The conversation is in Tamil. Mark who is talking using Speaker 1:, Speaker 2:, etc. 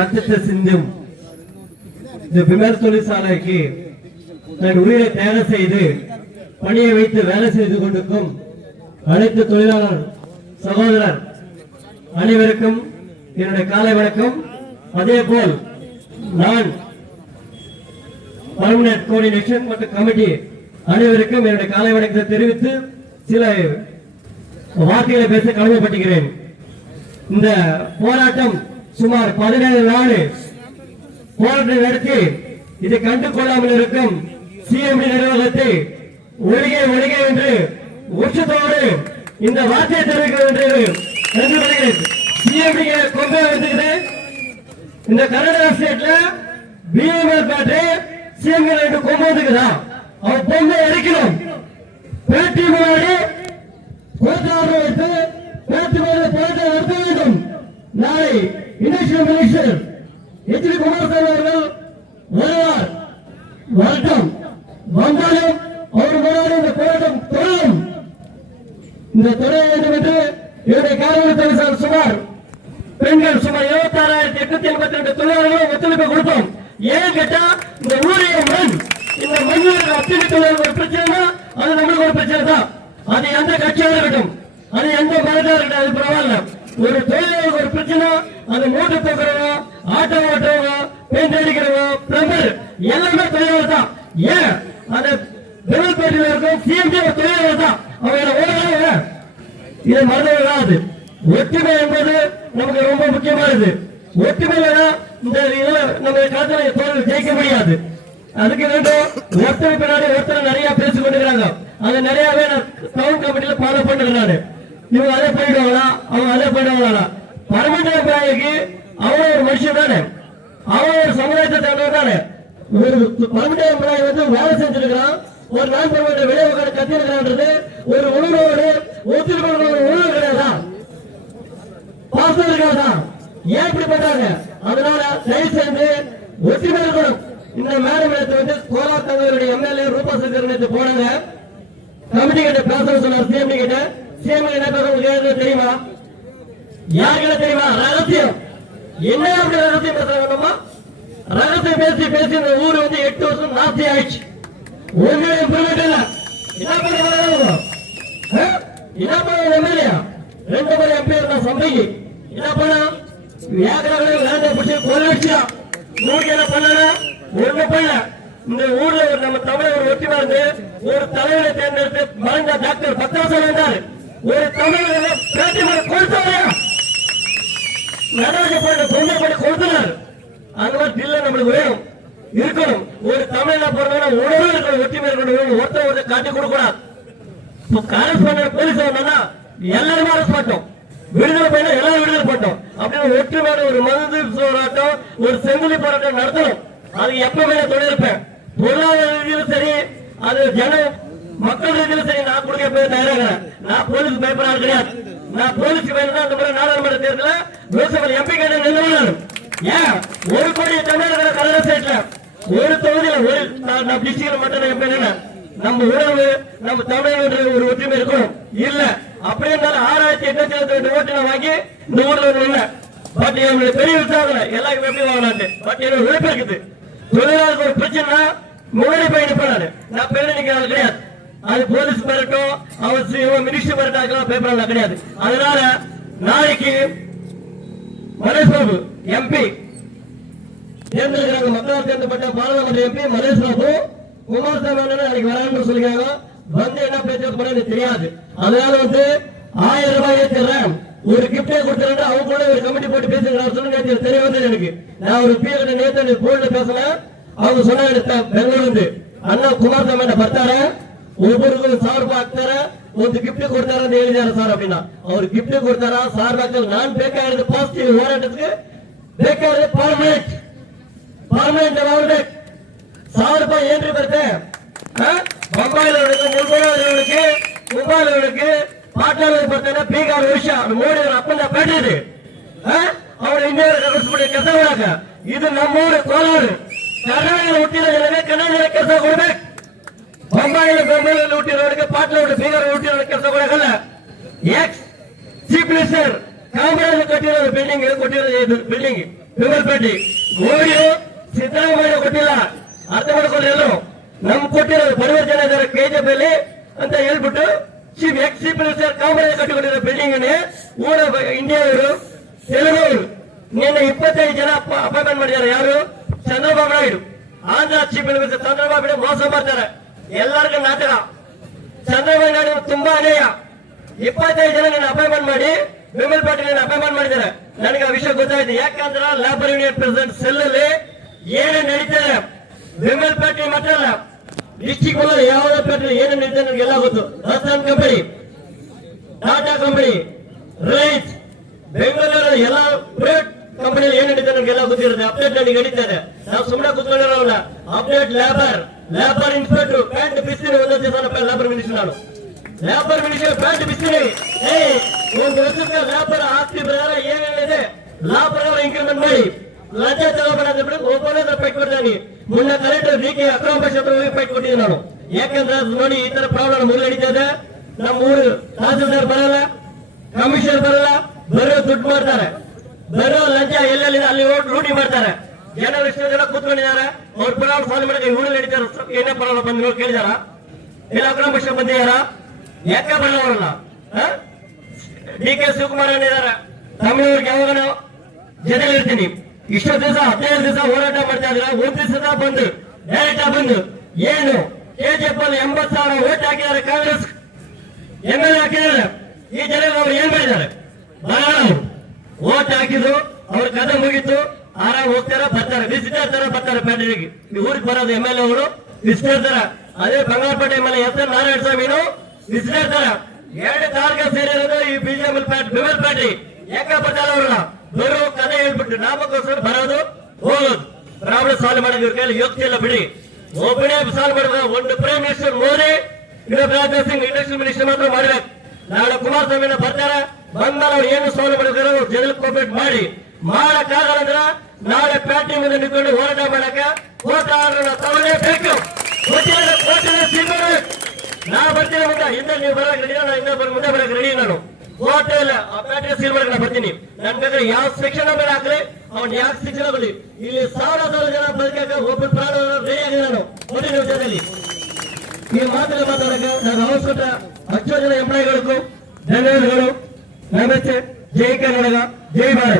Speaker 1: ரத்தத்தை சிந்தும் இந்த பிமர் தொழிற்சாலைக்கு தன் உயிரை தியாகம் செய்து பணியை வைத்து வேலை செய்து கொண்டிருக்கும் அனைத்து தொழிலாளர் சகோதரர் அனைவருக்கும் என்னுடைய காலை வணக்கம். அதே போல் நான் பர்மனன்ட் கோஆர்டினேஷன் மற்றும் கமிட்டி அனைவருக்கும் என்னுடைய காலை வணக்கத்தை தெரிவித்து சில வார்த்தைகளை பேச கடமைப்பட்டுகிறேன் இந்த போராட்டம் சுமார் பதினேழு நாள் போராட்டம் நடத்தி இதை கண்டு கொள்ளாமல் இருக்கும் சிஎம்டி நிர்வாகத்தை ஒழுகே ஒழுகே என்று உச்சத்தோடு இந்த வார்த்தையை தெரிவிக்க வேண்டியது சிஎம்டி வந்துக்குது இந்த கர்நாடகா ஸ்டேட்ல பிஎம்எல் பேட்டரி சிஎம்டி ரெண்டு கொண்டு வந்துக்குதா அவன் பொண்ணை இறக்கணும் பேட்டி முன்னாடி கோத்தாறு வைத்து பேட்டி முன்னாடி போராட்டம் நடத்த வேண்டும். நாளை இனிஷியல் மினிஸ்டர் எச்டி குமாரசாமி அவர்கள் வருவார் வந்தாலும் அவர் முன்னாடி இந்த போராட்டம் தொடரும். இந்த தொடர வேண்டும் என்று இவருடைய காரணம் சார் சுமார் பெண்கள் சுமார் இருபத்தி ஆறாயிரத்தி எட்நூத்தி எண்பத்தி ரெண்டு தொழிலாளர்களும் ஒத்துழைப்பு கொடுத்தோம். ஏன் கேட்டா இந்த ஊழிய மண். இந்த மண்ணில் ஒத்துழைப்பு தொழிலாளர்கள் ஒரு பிரச்சனை அது நம்மளுக்கு ஒரு பிரச்சனை தான். அது எந்த கட்சியாக இருக்கட்டும் அது எந்த மதத்தாக இருக்கட்டும் அது பரவாயில்ல. ஒரு தொழிலாளர் ஒரு பிரச்சனை அது மூட்டை தூக்குறவங்க ஆட்டோ ஓட்டுறவங்க பெயிண்ட் அடிக்கிறவங்க பிளம்பர் எல்லாமே தொழிலாளர் தான். ஏன்? அந்த பெருமைப்பேட்டில் இருக்கும் சிஎம்டி தொழிலாளர் தான். அவங்கள ஓடுறாங்க இது மறந்து விடாது ஒற்றுமை என்பது நமக்கு ரொம்ப முக்கியமானது. ஒற்றுமை இல்லைன்னா இந்த இதுல நம்ம காலத்துல தோல்வி ஜெயிக்க முடியாது. அதுக்கு வேண்டும் ஒருத்தர் பின்னாடி ஒருத்தர் நிறைய பேசிக் கொண்டிருக்கிறாங்க. அது நிறையவே நான் டவுன் கமிட்டியில ஃபாலோ பண்ணிருக்காரு இவங்க அதே போயிடுவாங்களா அவங்க அதே போயிடுவாங்களா பரமண்ட எம்ப்ளாய்க்கு அவன் ஒரு மனுஷன் தானே? அவன் ஒரு சமுதாயத்தை சேர்ந்தவன் தானே? ஒரு பரமண்ட எம்ப்ளாய் வந்து வேலை செஞ்சிருக்கிறான். ஒரு நாள் பரமண்ட விளைவுகளை கத்திருக்கிறான்றது ஒரு உணர்வோடு ஒத்துழைப்பு ஒரு உணர்வு கிடையாதா? பாசம் இருக்காதா? ஏன் இப்படி பண்றாங்க? அதனால தயவு செஞ்சு ஒற்றுமை இருக்கணும் இந்த மேடம் இடத்துல வந்து கோலா தங்களுடைய எம்எல்ஏ ரூபா சங்கர் நேற்று போனாங்க. கமிட்டி கிட்ட பேச சொன்னார். சிஎம் கிட்ட. சிஎம் என்ன பேச உங்களுக்கு தெரியுமா? யாருக்கிட்ட தெரியுமா? ரகசியம். என்ன அப்படி ரகசியம் பேசுறாங்கம்மா ரகசியம் பேசி பேசி இந்த ஊர் வந்து எட்டு வருஷம் நாசி ஆயிடுச்சு. ஒண்ணு இம்ப்ரூவ்மெண்ட் இல்ல. என்ன பண்ண என்ன பண்ண எம்எல்ஏ? ரெண்டு முறை எம்பி இருந்தா சம்பைக்கு என்ன பண்ண? ஏக்கராவே லேண்ட பிடிச்சி கொள்ளடிச்சா ஊருக்கு என்ன பண்ணல ஒண்ணு பண்ணல. இந்த ஊர்ல ஒரு நம்ம தமிழர் ஒரு ஒற்றுமை இருந்து ஒரு தலைவரை தேர்ந்தெடுத்து மறைந்த டாக்டர் பத்தாசம் இருந்தாரு ஒரு தமிழர் பேட்டி மேல கொடுத்தாரையா நடவடிக்கை போட்டு பொண்ணை போட்டு கொடுத்துறாரு அந்த மாதிரி தில்ல நம்மளுக்கு வேணும். இருக்கணும். ஒரு தமிழ்ல பிறந்தவன உணர்வு இருக்கணும். ஒற்றுமை இருக்கணும் ஒருத்தர் ஒருத்தர் காட்டி கொடுக்க இப்போ இப்ப கரஸ்பாண்டன்ட் போலீஸ் வந்தா எல்லாருமே அரெஸ்ட் பண்ணோம் விடுதலை பண்ண எல்லாரும் விடுதலை பண்ணோம் அப்படின்னு ஒற்றுமையான ஒரு மது போராட்டம் ஒரு செங்குலி போராட்டம் நடத்தணும். அது எப்பவுமே நான் சொல்லியிருப்பேன் பொருளாதார ரீதியிலும் சரி அது ஜன மக்கள் ரீதியிலும் சரி நான் கொடுக்க போய் தயாராக நான் போலீஸ் பயப்படாத கிடையாது. நான் போலீஸ் பயந்தா அந்த முறை நாடாளுமன்ற தேர்தலில் லோக்சபா எம்பி கேட்டு நின்று ஏன்? ஒரு கோடி தமிழர்கள் கலர ஸ்டேட்ல ஒரு தொகுதியில ஒரு நான் டிஸ்ட்ரிக்ட்ல மட்டும் எம்பி இல்ல நம்ம உறவு நம்ம தமிழர்கள் ஒரு ஒற்றுமை இருக்கும் இல்ல. அப்படி இருந்தாலும் ஆறாயிரத்தி எட்நூத்தி எழுபத்தி ரெண்டு ஓட்டு நான் வாங்கி இந்த ஊர்ல ஒரு இல்ல. பட் என்னுடைய பெரிய விசாரணை எல்லாருக்கும் எப்படி வாங்கலான்ட்டு பட் என்னோட விருப்பம் இருக்குது. தொழிலாளருக்கு ஒரு பிரச்சனை முன்னாடி போய் நிற்பாரு நான் பெரிய நிக்கிறாள் கிடையாது. அது போலீஸ் வரட்டும் அவசியம் இவங்க மினிஸ்டர் வரட்டாக்கலாம் பேப்பர்ல கிடையாது. அதனால நாளைக்கு மலேஷ் பாபு எம்பி தேர்ந்தெடுக்கிறாங்க. மக்களால் தேர்ந்தப்பட்ட பாராளுமன்ற எம்பி மலேஷ் பாபு குமாரசாமி நாளைக்கு வரான்னு சொல்லிக்கிறாங்க வந்து என்ன பேச்சு பண்ணு தெரியாது. அதனால வந்து ஆயிரம் ரூபாய் ஏற்றுறேன் ஒரு கிப்டே கொடுத்துருந்தா அவங்க கூட ஒரு கமிட்டி போட்டு பேசுகிறார் சொன்ன நேற்று தெரிய வந்தது எனக்கு. நான் ஒரு பிஏ கிட்ட நேற்று போர்டில் பேசல அவங்க சொன்ன பெங்களூர் வந்து அண்ணா குமாரசாமி பத்தாரன் ಒಬ್ಬರಿಗೂ ಸಾವಿರ ರೂಪಾಯಿ ಹಾಕ್ತಾರೆ ಒಂದು ಗಿಫ್ಟ್ ಕೊಡ್ತಾರೆ ಅಂತ ಹೇಳಿದ್ದಾರೆ ಸರ್ ಅಪ್ಪಿನ ಅವ್ರು ಗಿಫ್ಟ್ ಕೊಡ್ತಾರ ಸಾವಿರ ರೂಪಾಯಿ ನಾನ್ ಬೇಕಾಗಿರೋದು ಪಾಸಿಟಿವ್ ಹೋರಾಟಕ್ಕೆ ಬೇಕಾದ್ರೆ ಪರ್ಮನೆಂಟ್ ಪರ್ಮನೆಂಟ್ ಮಾಡ್ಬೇಕು ಸಾವಿರ ರೂಪಾಯಿ ಏನ್ರಿ ಬರುತ್ತೆ ಬೊಂಬಾಯಿಲವರಿಗೆ ಮುಲ್ಗೋಳವರಿಗೆ ಮುಂಬೈಲವರಿಗೆ ಪಾಟ್ನಾದಲ್ಲಿ ಬರ್ತಾನೆ ಬೀಗ ಆರು ವರ್ಷ ಮೋಡಿ ಅವ್ರ ಅಪ್ಪನ ಬೇಡಿದೆ ಅವ್ರ ಇಂಡಿಯಾ ಕಳಿಸ್ಬಿಟ್ಟು ಕೆಲಸ ಮಾಡಕ ಇದು ನಮ್ಮೂರು ಕೋಲಾರ ಕರ್ನಾಟಕ ಹುಟ್ಟಿರೋ ಜನರಿಗೆ ಕನ್ನಡ ಕೆಲಸ ಕೊಡ್ಬೇಕು ಬೊಂಬಾಯಿಲ ಬೆಂಗಳೂರಲ್ಲಿ ಹುಟ್ಟಿರೋರಿಗೆ ಪಾಟ್ನ ಬೀಗರ್ ಹುಟ್ಟಿರೋ ಕೆಲಸ ಕೊಡಕಲ್ಲ. ಎಕ್ಸ್ ಚೀಫ್ ಮಿನಿಸ್ಟರ್ ಕಾಮರಾಜ್ ಕಟ್ಟಿರೋ ಬಿಲ್ಡಿಂಗ್ ಕೊಟ್ಟಿರೋ ಇದು ಬಿಲ್ಡಿಂಗ್ ವಿಮಲ್ಪೇಟೆ ಓಡಿಯೋ ಸಿದ್ದರಾಮಯ್ಯ ಕೊಟ್ಟಿಲ್ಲ. ಅರ್ಥ ಮಾಡ್ಕೊಂಡು ಎಲ್ಲರೂ. ನಮ್ ಕೊಟ್ಟಿರೋದು ಬಡವ ಜನ ಇದ್ದಾರೆ ಕೆಜೆಪಿಯಲ್ಲಿ ಅಂತ ಹೇಳ್ಬಿಟ್ಟು chief ex chief minister Kamaraj ಕಟ್ಟಿಕೊಂಡಿರೋ building ಊರ ಇಂಡಿಯಾವರು ತೆಲುಗು ನಿನ್ನೆ ಇಪ್ಪತ್ತೈದು ಜನ ಅಪಾಯಿಂಟ್ಮೆಂಟ್ ಮಾಡಿದ್ದಾರೆ. ಯಾರು? ಚಂದ್ರಬಾಬು ನಾಯ್ಡು. ಆಂಧ್ರ ಚೀಫ್ ಮಿನಿಸ್ಟರ್ ಚಂದ್ರಬಾಬು ಮೋಸ ಮಾಡ್ತಾರೆ. ಎಲ್ಲರಿಗೂ ನಾಟಕ. ಚಂದ್ರಬಾಬು ನಾಯ್ಡು ತುಂಬಾ ಅನ್ಯಾಯ ಇಪ್ಪತ್ತೈದು ಜನ ನನ್ನ ಅಪಾಯಿಂಟ್ಮೆಂಟ್ ಮಾಡಿ, ವಿಮಲ್ ಪಾಟೀಲ್ ಅಪಾಯಿಂಟ್ಮೆಂಟ್ ಮಾಡಿದ್ದಾರೆ. ನನಗೆ ಆ ವಿಷಯ ಗೊತ್ತಾಯ್ತು. ಯಾಕಂದ್ರೆ ಲೇಬರ್ ಯೂನಿಯನ್ ಪ್ರೆಸಿಡೆಂಟ್ ಸೆಲ್ ಅಲ್ಲಿ ಏನೇ ನಡೀತಾರೆ ವಿಮಲ್ ಪಾಟೀಲ್ ಮಾತ್ರ ಅಲ್ಲ ಡಿಸ್ಟಿಕ್ ಒಳಗೆ ಯಾವುದೇ ಪಾಟೀಲ್ ಏನು ನಡೀತಾರೆ ನನಗೆಲ್ಲ ಗೊತ್ತು. ರಸ್ತಾನ್ company Tata company Reliance Bengaluru ಎಲ್ಲ ಪ್ರೈವೇಟ್ ಕಂಪನಿ ಏನ್ ನಡೀತಾರೆ ನನಗೆಲ್ಲ ಗೊತ್ತಿರುತ್ತೆ. ಅಪ್ಡೇಟ್ ನನಗೆ ನಡೀತಾರೆ ನಾವು ಸುಮ್ಮನೆ ಕುತ್ಕೊಂಡಿರೋಲ್ಲ. Update labour labour inspector pant పిచ్చిని వదిలేసేసాను లేబర్ మినిషిన్నాడు లేబర్ ಏಯ್ ప్యాంట్ పిచ్చిని లేబర్ ఆస్తి ప్రకారం ఏమేమైతే లా ప్రకారం ఇంక్రిమెంట్ మరి ಲಂಚ ತಗೋಬೇಕಂದ್ರೆ ಒಬ್ಬನೇ ಫೈಟ್ ಕೊಡ್ತಾನೆ. ಮುನ್ನ ಕರೆಂಟ್ ಡಿಕೆ ಅಕ್ರಮ ಕ್ಷೇತ್ರವಾಗಿ ಫೈಟ್ ಕೊಟ್ಟಿದ್ದೀನಿ ನಾನು. ಯಾಕಂದ್ರೆ ನೋಡಿ ಈ ತರ ಪ್ರಾಬ್ಲಮ್ ಮುಲ್ ನಡೀತದೆ ನಮ್ಮ ಊರು ತಹಸೀಲ್ದಾರ್ ಬರಲ್ಲ ಕಮಿಷನರ್ ಬರಲ್ಲ, ಬರೋ ದುಡ್ಡು ಮಾಡ್ತಾರೆ. ಬರೋ ಲಂಚ ಎಲ್ಲೆಲ್ಲಿ, ಅಲ್ಲಿ ರೂಢಿ ಮಾಡ್ತಾರೆ. ಜನರು ಇಷ್ಟು ಜನ ಕೂತ್ಕೊಂಡಿದ್ದಾರೆ. ಅವ್ರ ಪ್ರಾಬ್ಲಮ್ ಫೋನ್ ಮಾಡಿ ಊರಲ್ಲಿ ನಡೀತಾರೆ ಏನೇ ಪ್ರಾಬ್ಲಮ್ ಬಂದು ನೋಡಿ ಕೇಳಿದಾರ? ಇಲ್ಲ ಅಕ್ರಮ ಪಕ್ಷ ಬಂದಿದಾರ? ಯಾಕೆ ಬರಲ್ಲ ಡಿ ಕೆ ಶಿವಕುಮಾರ್ ಏನಿದ್ದಾರೆ? ತಮಿಳವ್ರಿಗೆ ಯಾವಾಗ ಜೊತೆಲಿ ಇರ್ತೀನಿ. ಇಷ್ಟು ದಿವಸ, ಹದಿನೈದು ದಿವಸ ಹೋರಾಟ ಮಾಡ್ತಾ ಇದ್ರ ಒಂದ್ ದಿವಸ ಬಂದು ಡೈರೆಕ್ಟ್ ಬಂದು. ಏನು? ಕೆಜಿಎಫ್ ಅಲ್ಲಿ ಎಂಬತ್ ಸಾವಿರ ಓಟ್ ಹಾಕಿದ್ದಾರೆ ಕಾಂಗ್ರೆಸ್. ಎಂ ಎಲ್ ಹಾಕಿದ್ದಾರೆ. ಈ ಜನ ಅವ್ರು ಏನ್ ಮಾಡಿದ್ದಾರೆ? ಬರೋಣ ಓಟ್ ಹಾಕಿದ್ರು, ಅವ್ರ ಕದ ಮುಗೀತು. ಆರಾಮ್ ಹೋಗ್ತಾರ, ಬರ್ತಾರೆ. ವಿಸಿಟರ್ ತರ ಬರ್ತಾರೆ ಪೇಟೆಗೆ. ಊರಿಗೆ ಬರೋದು ಎಂ ಎಲ್ ಅವರು ವಿಸಿಟರ್ ತರ ಅದೇ Bangarapete M L S N Narayana ಸ್ವಾಮಿನು visitor ತರ ಎರಡು ತಾರ್ಗ ಸೇರಿರೋದು ಈ ಬಿಜೆಪಿ ಪ್ಯಾಟ್ ಬಿಮಲ್ ಪ್ಯಾಟಿ ಯಾಕೆ ಬರ್ತಾರ ಅವ್ರನ್ನ ಬರೋ ಕಥೆ ಹೇಳ್ಬಿಟ್ಟು ನಾಮಕ್ಕೋಸ್ಕರ ಬರೋದು, ಹೋಗೋದು. ಪ್ರಾಬ್ಲಮ್ ಸಾಲ್ವ್ ಮಾಡೋದು ಇವ್ರ ಕೈಯಲ್ಲಿ ಯೋಗ್ಯ ಇಲ್ಲ ಬಿಡಿ. ಒಬ್ಬನೇ ಸಾಲ್ವ್ ಮಾಡಿದ್ರೆ ಒಂದು prime minister Modi Rajnath Singh industrial minister ಮಾತ್ರ ಮಾಡ್ಬೇಕು. ನಾಳೆ ಕುಮಾರಸ್ವಾಮಿನ ಬರ್ತಾರೆ. ಬಂದ್ಮೇಲೆ ಅವ್ರು ಏನು ಸಾಲ್ವ್ ಮಾಡಿದಾರೆ ಜನರಿಗೆ ಕೋಪರೇಟ್ ಮಾಡಿ. ಮಾಡಕ್ಕಾಗಲ್ಲ ಅಂದ್ರೆ ನಾಳೆ ಪ್ಯಾಟಿ ಮೇಲೆ ನಿಂತ್ಕೊಂಡು ಹೋರಾಟ ಮಾಡಕ್ಕೆ ಹೋರಾಟ ತಗೊಳ್ಳೇಬೇಕು ಸಿಗ್ಬೇಕು ನಾ ಬರ್ತೀನಿ ಮುಂದೆ. ಹಿಂದೆ ನೀವು ಬರಕ್ ರೆಡಿ ನಾನು ಹಿಂದೆ ಬರ್ ಮುಂದೆ ಬರಕ್ ರೆಡಿ ನಾನು. ಇಲ್ಲ. ಆ ಪ್ಯಾಟ್ರಿ ಸೀಲ್ ಮಾಡಕ್ ಬರ್ತೀನಿ. ನನ್ ಬೇಕಾದ್ರೆ ಯಾವ ಶಿಕ್ಷಣ ಬೇಡ ಹಾಕ್ರಿ ಅವ್ನು ಯಾವ ಶಿಕ್ಷಣ ಬರಲಿ ಇಲ್ಲಿ ಸಾವಿರ ಸಾವಿರ ಜನ ಬದುಕಕ್ಕೆ ಒಬ್ಬ ಪ್ರಾಣ ರೆಡಿ ಆಗಿದೆ ನಾನು. ಮುಂದಿನ ವಿಷಯದಲ್ಲಿ. ಈ ಮಾತನ್ನ ಮಾತಾಡಕ ನಾನು ಅವಶ್ಯಕ ಹಚ್ಚೋ ಜನ ಎಂಪ್ಲಾಯಿಗಳಿಗೂ ಧನ್ಯವಾದಗಳು. ನಮಸ್ತೆ. ಜೈ ಕರ್ನಾಟಕ. ಜೈ ಭಾರತ್.